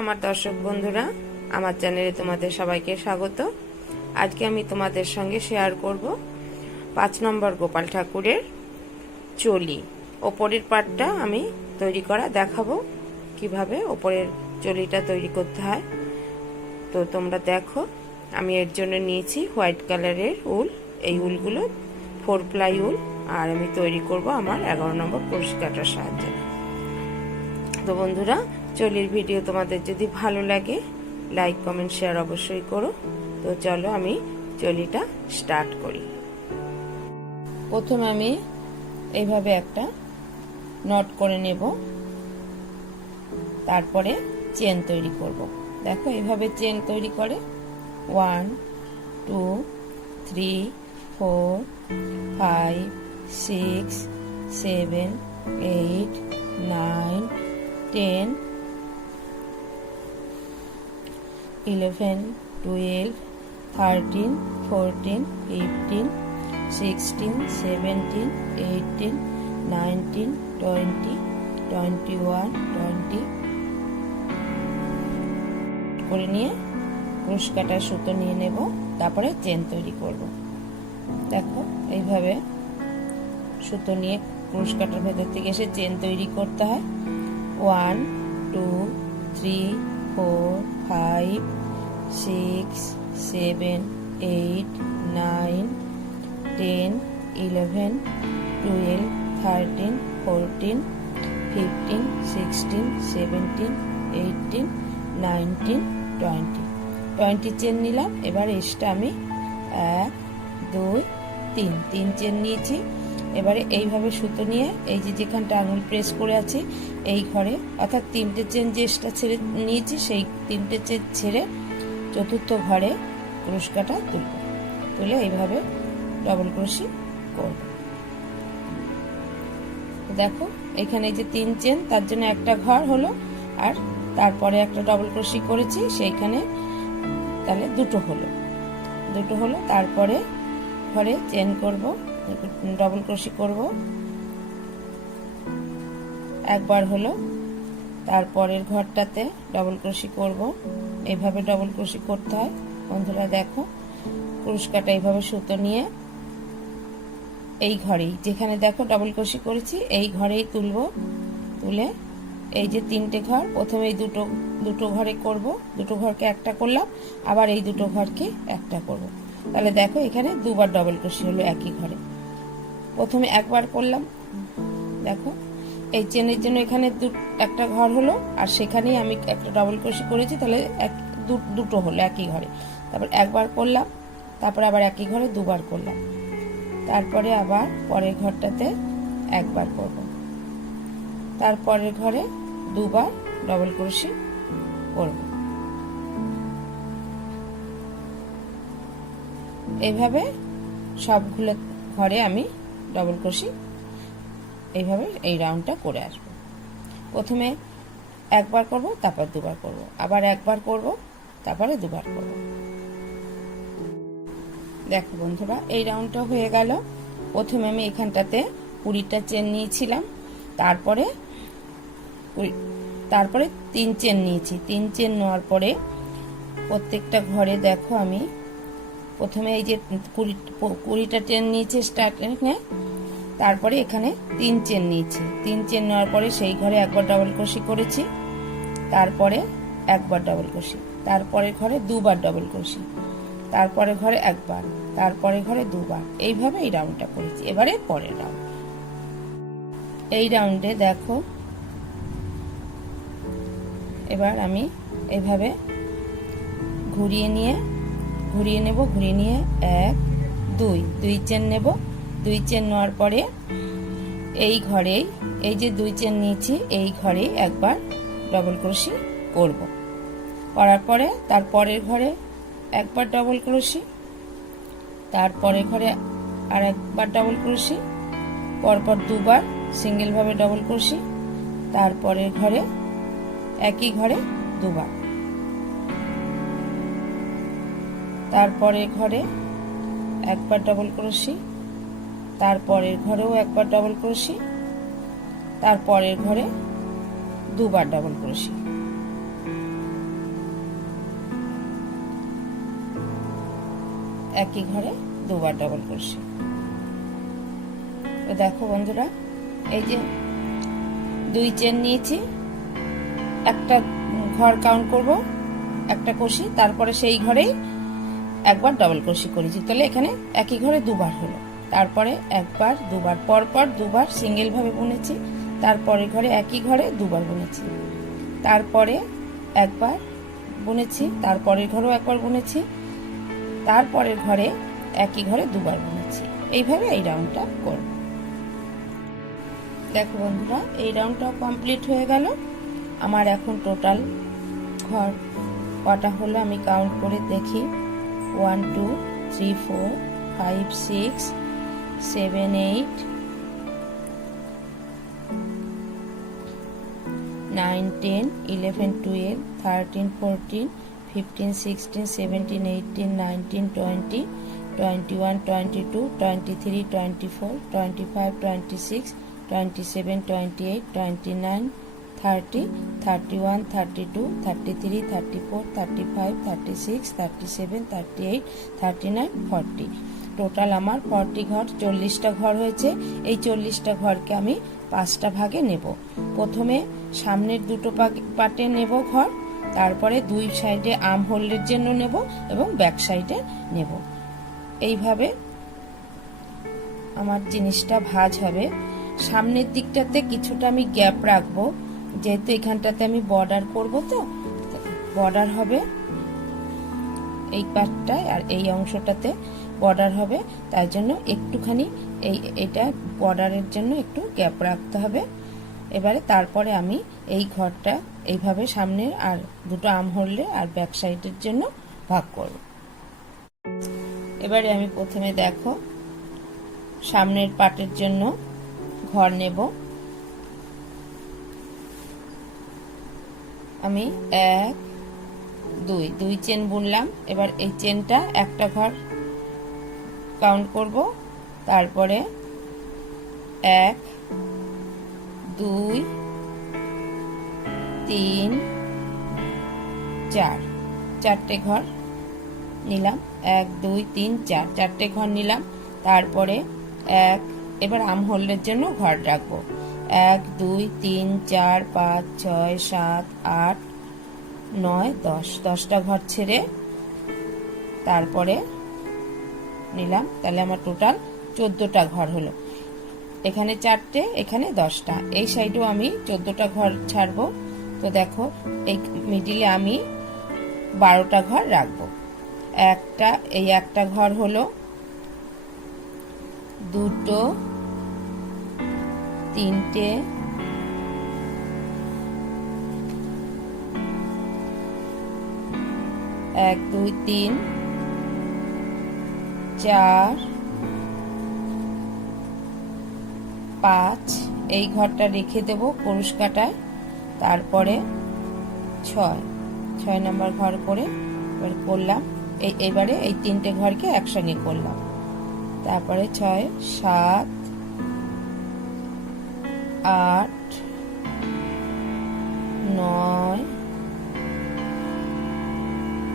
আমার দর্শক বন্ধুরা, আমার চ্যানেলে তোমাদের সবাইকে স্বাগত। আজকে আমি তোমাদের সঙ্গে শেয়ার করব 5 নম্বর গোপাল ঠাকুরের চলি। ওপরের পাটটা আমি তৈরি করা দেখাবো, কিভাবে ওপরের চলিটা তৈরি করতে হয়। তো তোমরা দেখো, আমি এর জন্য নিয়েছি হোয়াইট কালারের উল। এই উলগুলো 4 প্লাই উল, আর আমি তৈরি করব আমার 11 নম্বর কুরুশ কাটার সাহায্যে। তো বন্ধুরা, চলির ভিডিও তোমাদের যদি ভালো লাগে লাইক কমেন্ট শেয়ার অবশ্যই করো। তো চলো আমি চলিটা স্টার্ট করি। প্রথমে আমি এইভাবে একটা নট করে নেব, তারপরে চেন তৈরি করব। দেখো এইভাবে চেন তৈরি করে 1 2 3 4 5 6 7 8 9 10 11 12 13 14 15 16 17 18 19 20 21 20 করে নিয়ে ক্রুশ কাটার সুতো নিয়ে নেব, তারপরে চেন তৈরি করব। দেখো এইভাবে সুতো নিয়ে ক্রুশ কাটার ভেতর থেকে এসে চেন তৈরি করতে হয়। 1 2 3 4 5 6 7 8 9 10 11 12 13 14 15 16 17 18 19 20 চেন নিলাম। এবার এক্সট্রা আমি 1 2 3 চেন নিয়েছি। এবারে এইভাবে সুতো নিয়ে এই যে যেখানটা আঙুল প্রেস করে আছে এই ঘরে, অর্থাৎ 3টে চেন যে এক্সট্রা ছেড়ে নিয়েছি সেই 3টে চেন ছেড়ে চতুর্থ ঘরে ক্রুশ কাটা তুলে এইভাবে ডবল ক্রোশি করব। দেখো এখানে যে 3 চেন, তার জন্য একটা ঘর হলো, আর তারপরে একটা ডবল ক্রোশি করেছি সেইখানে, তাহলে দুটো হলো। তারপরে ঘরে চেন করব, ডবল ক্রোশি করব, একবার হলো। তারপরের ঘরটাতে ডবল ক্রোশি করব। এইভাবে ডবল ক্রোশি করতে হয় বন্ধুরা। দেখো ক্রুশ কাটা এইভাবে সুতো নিয়ে এই ঘরেই, যেখানে দেখো ডবল ক্রোশি করেছি এই ঘরেই তুলে এই যে 3টে ঘর, প্রথমে এই দুটো ঘরে করব, দুটো ঘরকে একটা করলাম, আবার এই দুটো ঘরকে একটা করব। তাহলে দেখো এখানে দুবার ডবল ক্রোশি হলো একই ঘরে। প্রথমে একবার করলাম, দেখো এই চেনের জন্য এখানে একটা ঘর হলো, আর সেখানেই আমি একটা ডবল ক্রোশি করেছি, তাহলে দুটো হলো একই ঘরে। তারপর একবার করলাম, তারপরে আবার একই ঘরে দুবার করলাম, তারপরে আবার পরের ঘরটাতে একবার করব, তারপরের ঘরে দুবার ডবল ক্রোশি করব। এইভাবে সবগুলো ঘরে আমি ডবল ক্রোশি এইভাবে এই রাউন্ডটা করে আসব। প্রথমে একবার করব, তারপর দুবার করব, আবার একবার করব, তারপরে দুবার করব। দেখো বন্ধুরা, এই রাউন্ডটা হয়ে গেল। প্রথমে আমি এখানটাতে 20টা চেন নিয়েছিলাম, তারপরে 3 চেন নিয়েছি। 3 চেন নেওয়ার পরে প্রত্যেকটা ঘরে দেখো আমি প্রথমে এই যে 20টা চেন নিয়েছি স্টার্টিংয়ে, তারপরে এখানে 3 চেন নিয়েছি। 3 চেন নেওয়ার পরে সেই ঘরে একবার ডবল ক্রোশি করেছি, তারপরে একবার ডবল ক্রোশি, তারপরে ঘরে দুবার ডবল ক্রোশি, তারপরে ঘরে একবার, তারপরে ঘরে দুবার। এইভাবে এই রাউন্ডটা করেছি। এবারে পরের রাউন্ড। এই রাউন্ডে দেখো এবার আমি এইভাবে ঘুরিয়ে নিয়ে 1 2 চেন নেব। 2 চেন নেওয়ার পরে এই ঘরে এই যে 2 চেন নিয়েছি এই ঘরে একবার ডবল ক্রোশি করব। করার পরে তারপরের ঘরে একবার ডবল ক্রোশি, তারপরের ঘরে আর একবার ডবল ক্রোশি, পরপর দুবার সিঙ্গেল ভাবে ডবল ক্রোশি, তারপরের ঘরে একই ঘরে দুবার, তারপরের ঘরে একবার ডবল ক্রোশি, তারপরের ঘরেও একবার ডবল ক্রোশি, তারপরের ঘরে দুবার ডবল ক্রোশি। একই ঘরে দুবার ডবল ক্রোশে। তো দেখো বন্ধুরা, এই যে 2 চেন নিয়েছি, একটা ঘর কাউন্ট করব, একটা ক্রোশি, তারপরে সেই ঘরেই একবার ডবল ক্রোশি করেছি, তাহলে এখানে একই ঘরে দুবার হলো। তারপরে একবার দুবার পরপর দুবার সিঙ্গেল ভাবে বুনেছি, তারপরে ঘরে একই ঘরে দুবার বুনেছি, তারপরে একবার বুনেছি, তারপরের ঘরেও একবার বুনেছি, তারপরের ঘরে একই ঘরে দুবার বুনেছি। এইভাবে এই রাউন্ডটা করব। দেখো বন্ধুরা, এই রাউন্ডটাও কমপ্লিট হয়ে গেল। আমার এখন টোটাল ঘর কটা হলো আমি কাউন্ট করে দেখি। 1 2 3 4 5 6 7 8 9 10 11 12 13 14 15 16 17 18 19 20 21 22 23 24 25 26 27 28 29 30 31 32 33 34 35 36 37 38 39 40। টোটাল আমার 40 ঘর, 40টা ঘর হয়েছে। এই 40টা ঘরকে আমি 5টা ভাগে নেব। প্রথমে সামনের দুটো পাটে নেব ঘর, তারপরে 2 সাইডে আর্ম হোলের জন্য নেব এবং ব্যাক সাইডে নেব। এইভাবে আমার জিনিসটা ভাঁজ হবে। সামনের দিকটাতে কিছুটা আমি গ্যাপ রাখবো, যেহেতু এখানটাতে আমি বর্ডার করব, তো বর্ডার হবে এই পার্টটায় আর এই অংশটাতে বর্ডার হবে, তাই জন্য একটুখানি এটা বর্ডারের জন্য একটু গ্যাপ রাখতে হবে। এবারে তারপরে আমি এই ঘরটা এইভাবে সামনের আর দুটো আর্ম হোলে আর ব্যাক সাইডের জন্য ভাগ করব। এবারে আমি প্রথমে দেখো সামনের পার্টের জন্য ঘর নেব। আমি 1 2 চেন বুনলাম। এবার এই চেনটা একটা ঘর কাউন্ট করব, তারপরে 1 2 3 4 চারটে ঘর নিলাম। 1 2 3 4 চারটে ঘর নিলাম। তারপরে এবার আর্ম হোলের জন্য ঘর রাখবো। 1 2 3 4 5 6 7 8 9 10 10টা ঘর ছেড়ে তারপরে নিলাম, তাহলে আমার টোটাল 14টা ঘর হলো। এখানে 4টে, এখানে 10টা, এই সাইডেও আমি 14টা ঘর ছাড়বো। তো দেখো এই মিডিলে আমি 12টা ঘর রাখবো। একটা ঘর হলো, 2 3টে 1 2 3 4 5 এই ঘরটা রেখে দেব ক্রুশ কাটায়। তারপরে 6 নম্বর ঘর করে এবার করলাম। এবারে এই 3টে ঘরকে একসঙ্গে করলাম। তারপরে 6 7 8 9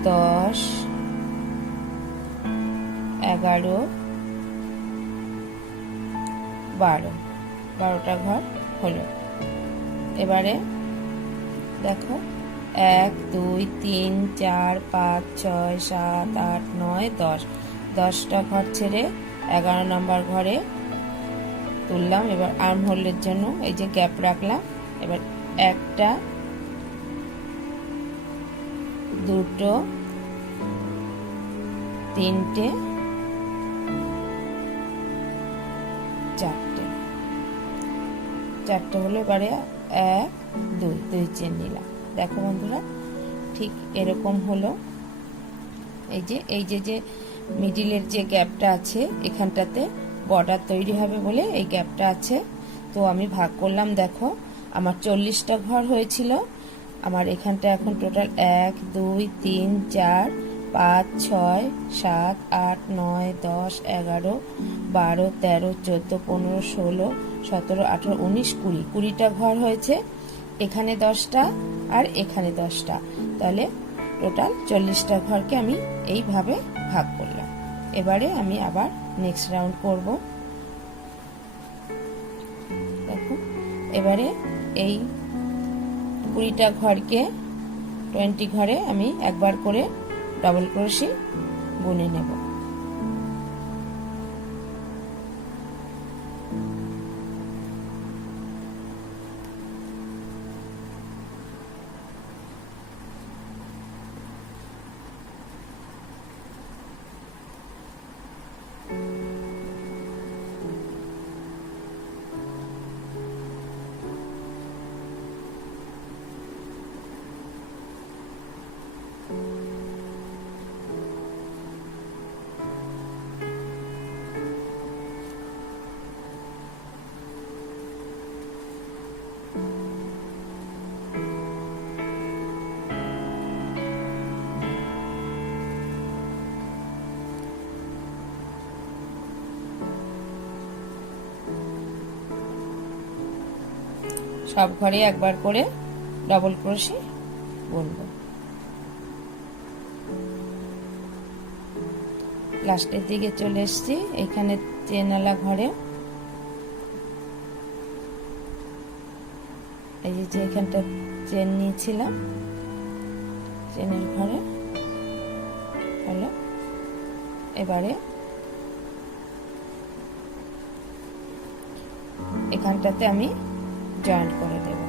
10 11 12 12টা ঘর হলো। এবারে দেখো 1 2 3 4 5 6 7 8 9 10 10টা ঘর ছেড়ে 11 নম্বর ঘরে তুললাম। এবার আর্ম হোলের জন্য এই যে গ্যাপ রাখলাম। এবার 1টা 2টো 3টে 4টে হলো। এবারে 1 2 চেন নিলাম। দেখো বন্ধুরা, ঠিক এরকম হলো। এই যে মিডিলের যে গ্যাপটা আছে, এখানটাতে বর্ডার তৈরি হবে বলে এই গ্যাপটা আছে। তো আমি ভাগ করলাম। দেখো আমার 40টা ঘর হয়েছিল। আমার এখানটা এখন টোটাল 1 2 3 4 5 6 7 8 9 10 11 12 13 14 15 16 17 18 19 20 20টা ঘর হয়েছে। এখানে 10টা আর এখানে 10টা, তাহলে টোটাল 40টা ঘরকে আমি এইভাবে ভাগ করলাম। এবারে আমি আবার নেক্সট রাউন্ড করব। দেখো এবারে এই 20টা ঘরকে 20 ঘরে আমি একবার করে ডাবল ক্রোশে বুনে নেব। সব ঘরে একবার করে ডাবল ক্রোশে বুনবো। লাস্টের দিকে চলে এসেছি, এখানে চেনওয়ালা ঘরে এই যে এখানটা চেন নিয়েছিলাম, চেনের ঘরে হলো। এবারে এখানটাতে আমি জয়েন্ট করে দেব।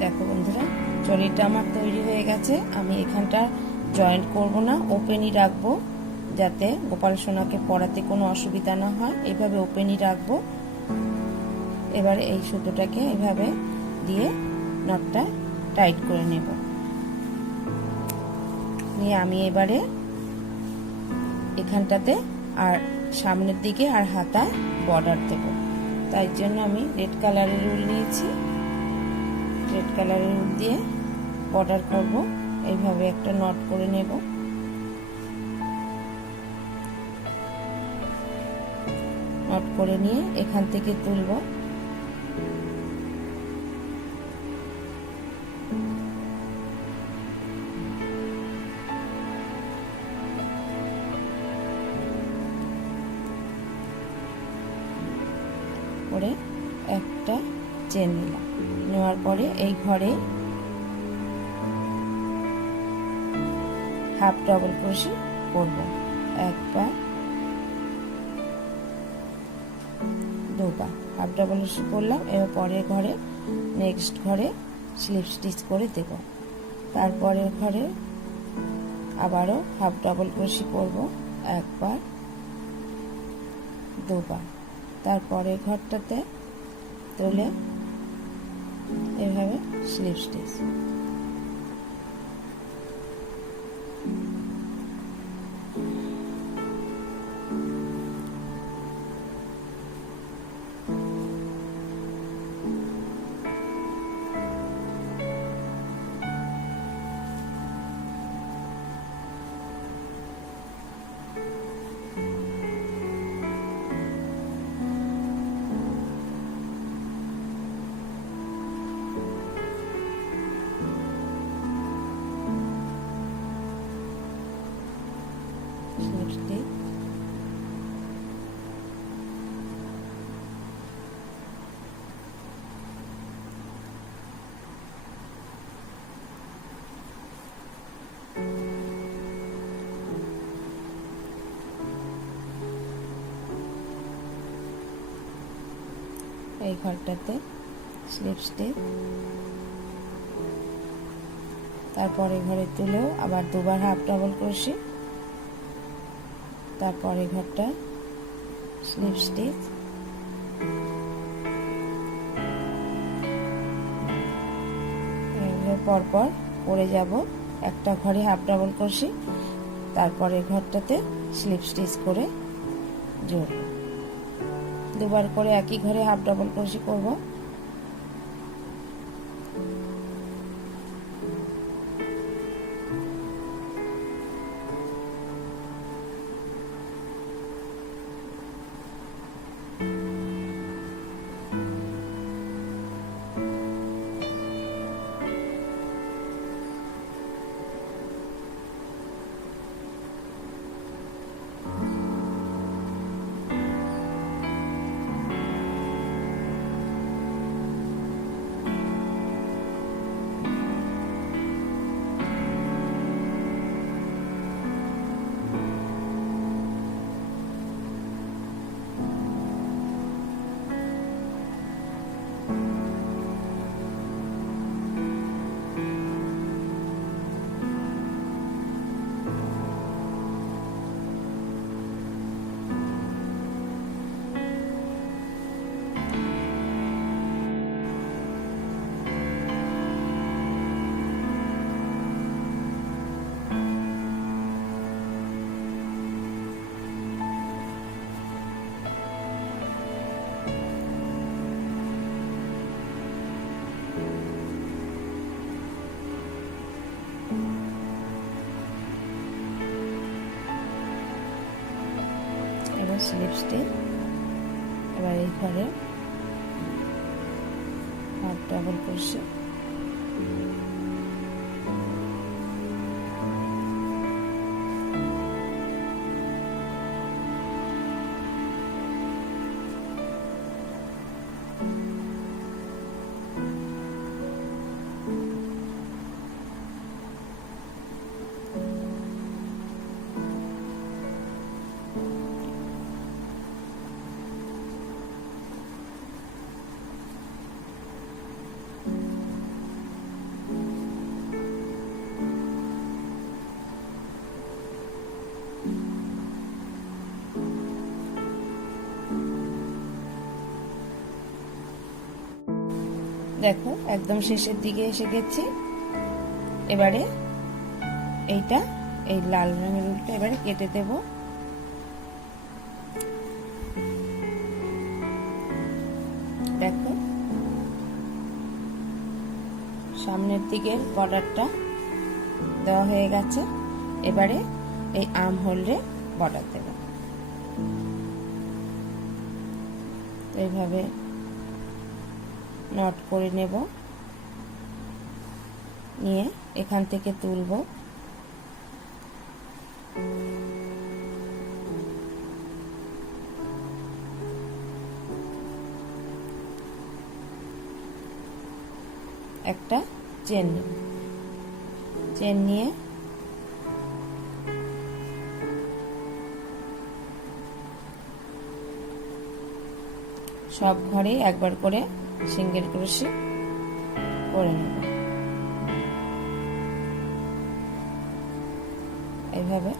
দেখো বন্ধুরা, চড়িটা আমার তৈরি হয়ে গেছে। আমি এখানটা জয়েন্ট করব না, ওপেনই রাখবো, যাতে গোপাল সোনাকে পরাতে কোনো অসুবিধা না হয়। এইভাবে ওপেনই রাখবো। এবারে এই সুতোটাকে এইভাবে দিয়ে নটটা টাইট করে নেব। নিয়ে আমি এবারে এখানটাতে আর সামনের দিকে আর হাতায় বর্ডার দেব। তাই জন্য আমি রেড কালারের উল নিয়েছি। রেড কালারের উল দিয়ে বর্ডার করব। এইভাবে একটা নট করে নেব। নট করে নিয়ে এখান থেকে তুলব। করে একটা চেন নিলাম। নেওয়ার পরে এই ঘরে হাফ ডাবল ক্রোশে করব। একবার, দুবার হাফ ডাবল ক্রোশে করলাম। এবার পরের ঘরে নেক্সট ঘরে স্লিপ স্টিচ করে দেব। তারপরের ঘরে আবারও হাফ ডাবল ক্রোশে করব, একবার, দুবার। তারপরের ঘরটাতে তুলে এভাবে স্লিপ স্টিচ। এই ঘরটাতে স্লিপ স্টিচ। তারপরে ঘরে তুলেও আবার দুবার হাফ ডাবল ক্রোশে। তারপরে ঘরটা স্লিপ স্টিচ। পরপর করে যাব। একটা ঘরে হাফ ডাবল ক্রোশে, তারপরে ঘরটাতে স্লিপ স্টিচ করে জড়ব। দুবার করে একই ঘরে হাফ ডাবল ক্রোশে করব। Slip stitch. এবার এই ঘরে হাফ ডাবল ক্রোশে, দেখো একদম শেষের দিকে এসে গেছে। এবারে এইটা, এই লাল রঙের উলটা এবারে কেটে দেব। দেখো সামনের দিকের বর্ডারটা দেওয়া হয়ে গেছে। এবারে এই আর্ম হোলে বর্ডার দেব। এইভাবে নট করে নেব, নিয়ে এখান থেকে তুলব। একটা চেন নেব, চেন নিয়ে সব ঘরে একবার করে সিঙ্গেল ক্রোশে করে নেব। এইভাবে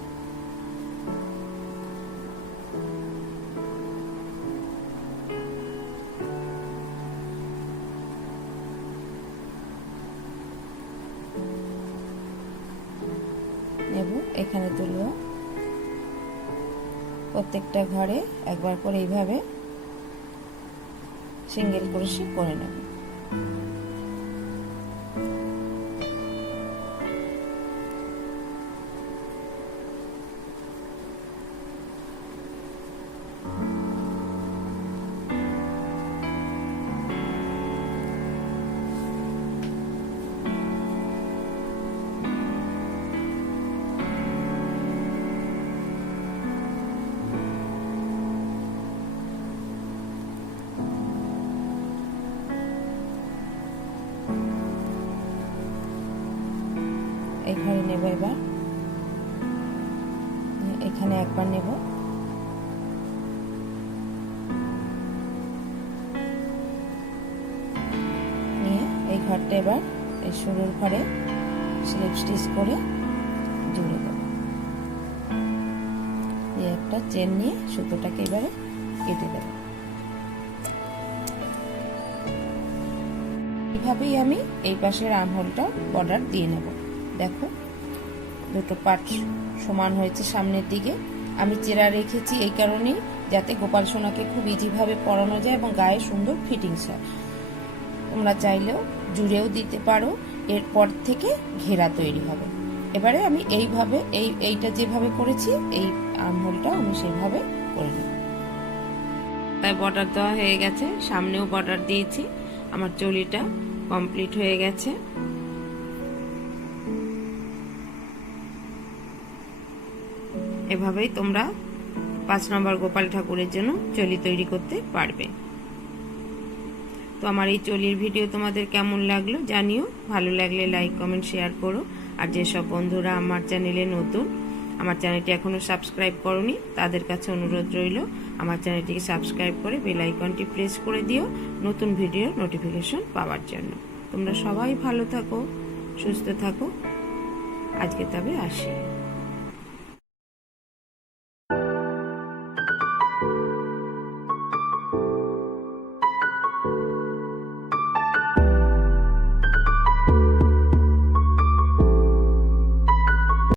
নেব, এখানে তুলব। প্রত্যেকটা ঘরে একবার করে এইভাবে সিঙ্গেল ক্রোশে করে নেব। এই ঘরে নেব, এবার এখানে একবার নেব, নিয়ে এই ঘরটা এবার এই শুরুর ঘরে স্লিপ স্টিচ করে জুড়ে দেব। দিয়ে একটা চেন নিয়ে সুতোটাকে এবারে কেটে দেব। এইভাবেই আমি এই পাশের আর্ম হোলটা বর্ডার দিয়ে নেব। দেখো দুটো পার্ট সমান হয়েছে সামনের দিকে। আমি চেরা রেখেছি এই কারণেই, যাতে গোপাল সোনাকে খুব ইজিভাবে পরানো যায় এবং গায়ে সুন্দর ফিটিংস হয়। তোমরা চাইলেও জুড়েও দিতে পারো, এরপর থেকে ঘেরা তৈরি হবে। এবারে আমি এইভাবে এইটা যেভাবে করেছি এই আর্ম হোলটা আমি সেইভাবে করে নেব। তাই বর্ডার দেওয়া হয়ে গেছে, সামনেও বর্ডার দিয়েছি। আমার চলিটা কমপ্লিট হয়ে গেছে। এভাবেই তোমরা 5 নম্বর গোপাল ঠাকুরের জন্য চলি তৈরি করতে পারবে। তো আমার এই চলির ভিডিও তোমাদের কেমন লাগলো জানিও। ভালো লাগলে লাইক কমেন্ট শেয়ার করো। আর যেসব বন্ধুরা আমার চ্যানেলে নতুন, আমার চ্যানেলটি এখনো সাবস্ক্রাইব করোনি, তাদের কাছে অনুরোধ রইল আমার চ্যানেলটিকে সাবস্ক্রাইব করে বেল আইকনটি প্রেস করে দিও নতুন ভিডিওর নোটিফিকেশন পাওয়ার জন্য। তোমরা সবাই ভালো থাকো, সুস্থ থাকো। আজকে তবে আসি।